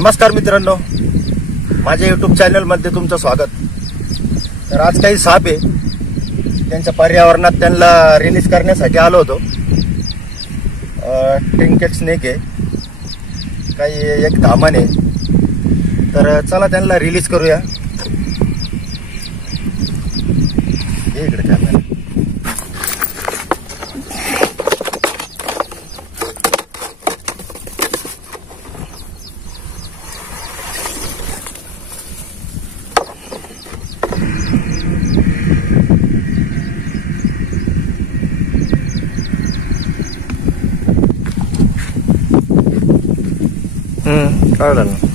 नमस्कार मित्रांनो, माझ्या यूट्यूब चॅनलमध्ये तुमचं स्वागत। तर आज काही साप आहे, त्यांच्या पर्यावरणात त्यांना रिलीज करण्यासाठी आलो होतो। ट्रिंकेट स्नेक आहे, काही एक धामण आहे, तर चला त्यांना रिलीज करूया। हे इकडे कॅमेरा। कळलं ना।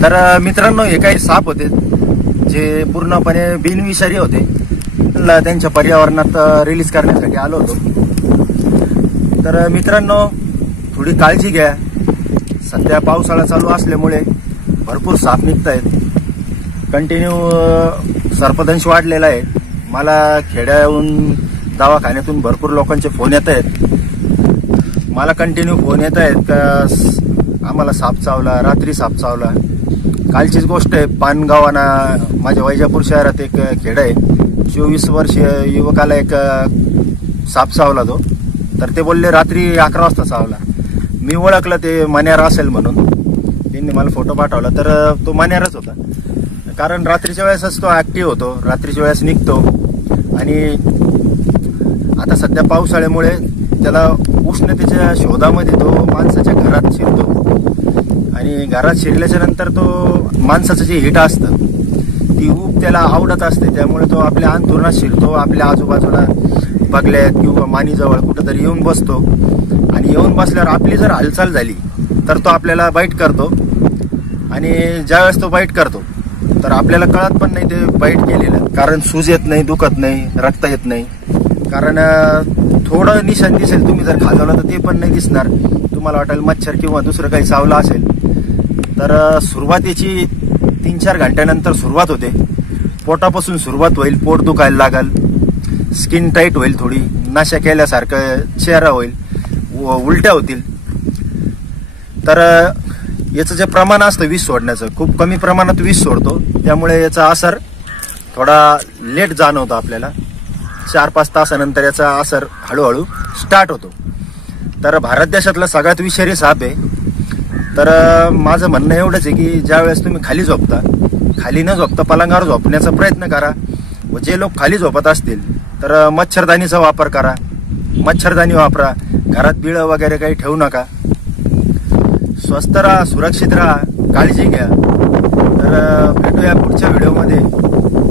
तर मित्रांनो, हे काही साप होते जे पूर्णपणे बिनविषारी होते, त्यांच्या पर्यावरणात रिलीज करण्यासाठी आलो होतो। तर मित्रांनो, थोडी काळजी घ्या। सध्या पावसाळा चालू असल्यामुळे भरपूर साप निघत आहेत। कंटिन्यू सर्पदंश वाढलेला आहे। मला खेड्याहून दवाखान्यातून भरपूर लोकांचे फोन येत आहेत। मला कंटिन्यू फोन येत आहेत का आम्हाला साप चावला, रात्री साप चावला। कालचीच गोष्ट आहे, पानगावाना माझ्या वैजापूर शहरात एक खेड आहे, 24 वर्षीय युवकाला एक साप चावला तो। तर ते बोलले रात्री 11 वाजता चावला। मी ओळखलं ते मण्यार असेल म्हणून, त्यांनी मला फोटो पाठवला, तर तो मण्यारच होता। कारण रात्रीच्या वेळेसच तो ऍक्टिव्ह होतो, रात्रीच्या वेळेस निघतो। आणि आता सध्या पावसाळ्यामुळे त्याला उष्णतेच्या शोधामध्ये तो माणसाच्या घरात शिरतो, आणि घरात शिरल्याच्या नंतर तो माणसाचं जे हिट असतं ती ऊब त्याला आवडत असते, त्यामुळे तो आपल्या अंथरुणात शिरतो, आपल्या आजूबाजूला बगल्यात किंवा मानीजवळ कुठंतरी येऊन बसतो। आणि येऊन बसल्यावर आपली जर हालचाल झाली तर तो आपल्याला बाईट करतो। आणि ज्यावेळेस तो बाईट करतो तर आपल्याला कळत पण नाही ते बाईट केलेलं, कारण सूज येत नाही, दुखत नाही, रक्त येत नाही। कारण थोडं निशाण दिसेल, तुम्ही जर खाजवलं तर ते पण नाही दिसणार, तुम्हाला वाटेल मच्छर किंवा दुसरं काही चावलं असेल। तर सुरुवातीची 3-4 घंट्यानंतर सुरुवात होते, पोटापासून सुरुवात होईल, पोट दुखायला लागल, स्किन टाईट होईल, थोडी नशा केल्यासारखं चेहरा होईल, उलट्या होतील। तर याचं जे प्रमाण असतं विष सोडण्याचं, खूप कमी प्रमाणात विष सोडतो, त्यामुळे याचा असर थोडा लेट जाणवतो आपल्याला। 4-5 तासानंतर याचा असर हळूहळू स्टार्ट होतो। तर भारत देशातला सगळ्यात विषारी साप आहे। तर माझं म्हणणं एवढंच आहे की ज्यावेळेस तुम्ही खाली झोपता, खाली न झोपता पलंगावर झोपण्याचा प्रयत्न करा। व जे लोक खाली झोपत असतील तर मच्छरदाणीचा वापर करा, मच्छरदाणी वापरा, घरात बिळं वगैरे काही ठेवू नका। स्वस्थ राहा, सुरक्षित राहा, काळजी घ्या। तर भेटूया पुढच्या व्हिडिओमध्ये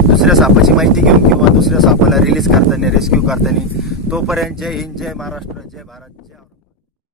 दुसऱ्या सापाची माहिती घेऊन किंवा दुसऱ्या सापाला रिलीज करताना, रेस्क्यू करताना। तोपर्यंत जय हिंद, जय महाराष्ट्र, जय भारत, जय